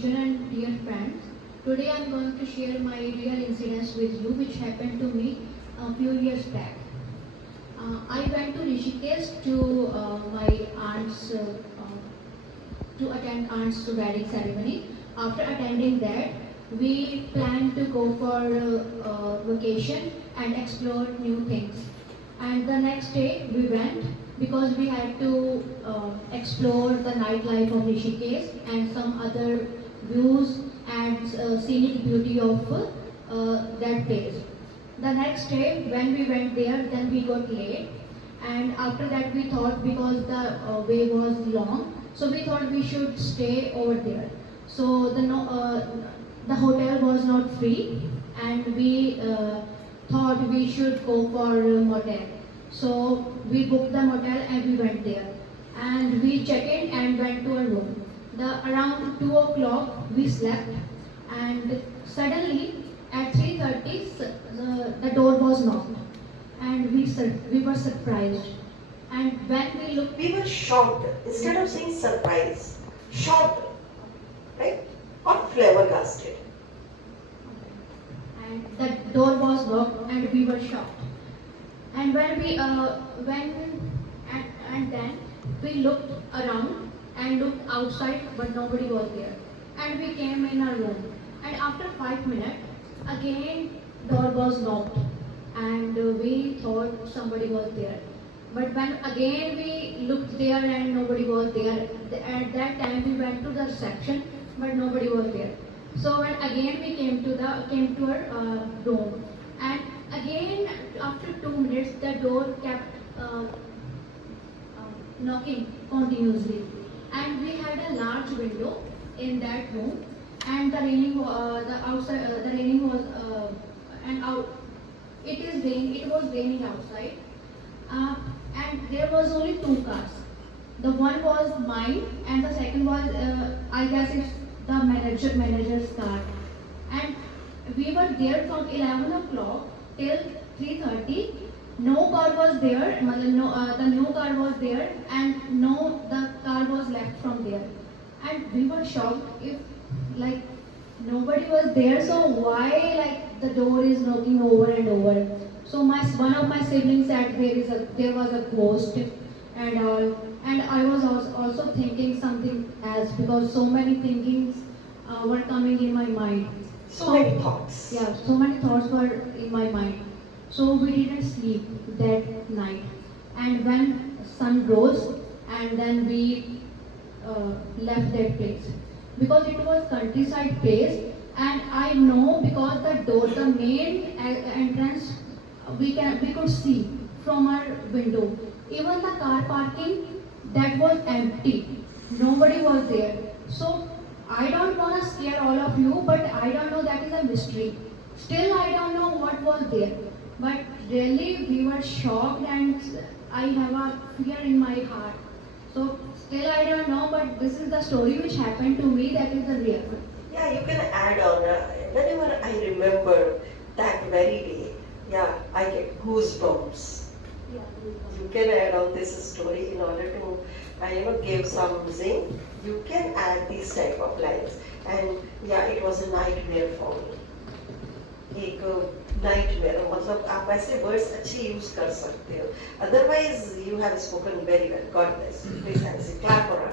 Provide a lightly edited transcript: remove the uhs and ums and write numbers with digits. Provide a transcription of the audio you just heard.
And dear friends, today I am going to share my real incidents with you which happened to me a few years back. I went to Rishikesh to my aunt's to attend aunt's wedding ceremony. After attending that, we planned to go for vacation and explore new things. And the next day we went because we had to explore the nightlife of Rishikesh and some other views and scenic beauty of that place. The next day when we went there, then we got late, and after that we thought, because the way was long, so we thought we should stay over there. So the hotel was not free, and we thought we should go for a motel. So we booked the motel and we went there, and we checked in and went to a room. Around 2 o'clock we slept, and suddenly at 3:30 the door was knocked, and we were surprised. And when we looked, We were shocked. Instead of saying surprise, shocked, right? Or flabbergasted. and the door was locked, and we were shocked. And and then we looked around and looked outside, but nobody was there. And we came in our room. And after 5 minutes, again door was locked, and we thought somebody was there. But when again we looked there and nobody was there, at that time we went to the reception, but nobody was there. So when again we came to our room, and again after 2 minutes the door kept knocking continuously, and we had a large window in that room, and the raining was and out. It was raining outside, and there was only two cars. The one was mine, and the second was I guess it's the manager's car. And we were there from 11 o'clock till 3:30. No car was there. The new car was there, and the car was left from there. And we were shocked, if like nobody was there, so why like the door is knocking over and over. So one of my siblings said there was a ghost and all, and I was also thinking something else, because so many thinkings were coming in my mind. So many thoughts. Yeah, so many thoughts were in my mind. So we didn't sleep that night. And when sun rose, and then we left that place, because it was countryside place, and I know because the main entrance, we could see from our window. Even the car parking, that was empty. Nobody was there. So I don't want to scare all of you, but I don't know, that is a mystery. Still I don't know what was there. But really we were shocked, and I have a fear in my heart. So still I don't know, but this is the story which happened to me, that is the real one. Yeah, you can add on. Whenever I remember that very day, yeah, I get goosebumps. Yeah. You can add on this story in order to, give some zing. You can add these type of lines. And yeah, it was a nightmare for me. एक nightmare, मतलब आप ऐसे words अच्छे use कर सकते हो. Otherwise, you have spoken very well. God bless you. Please have a clap for her.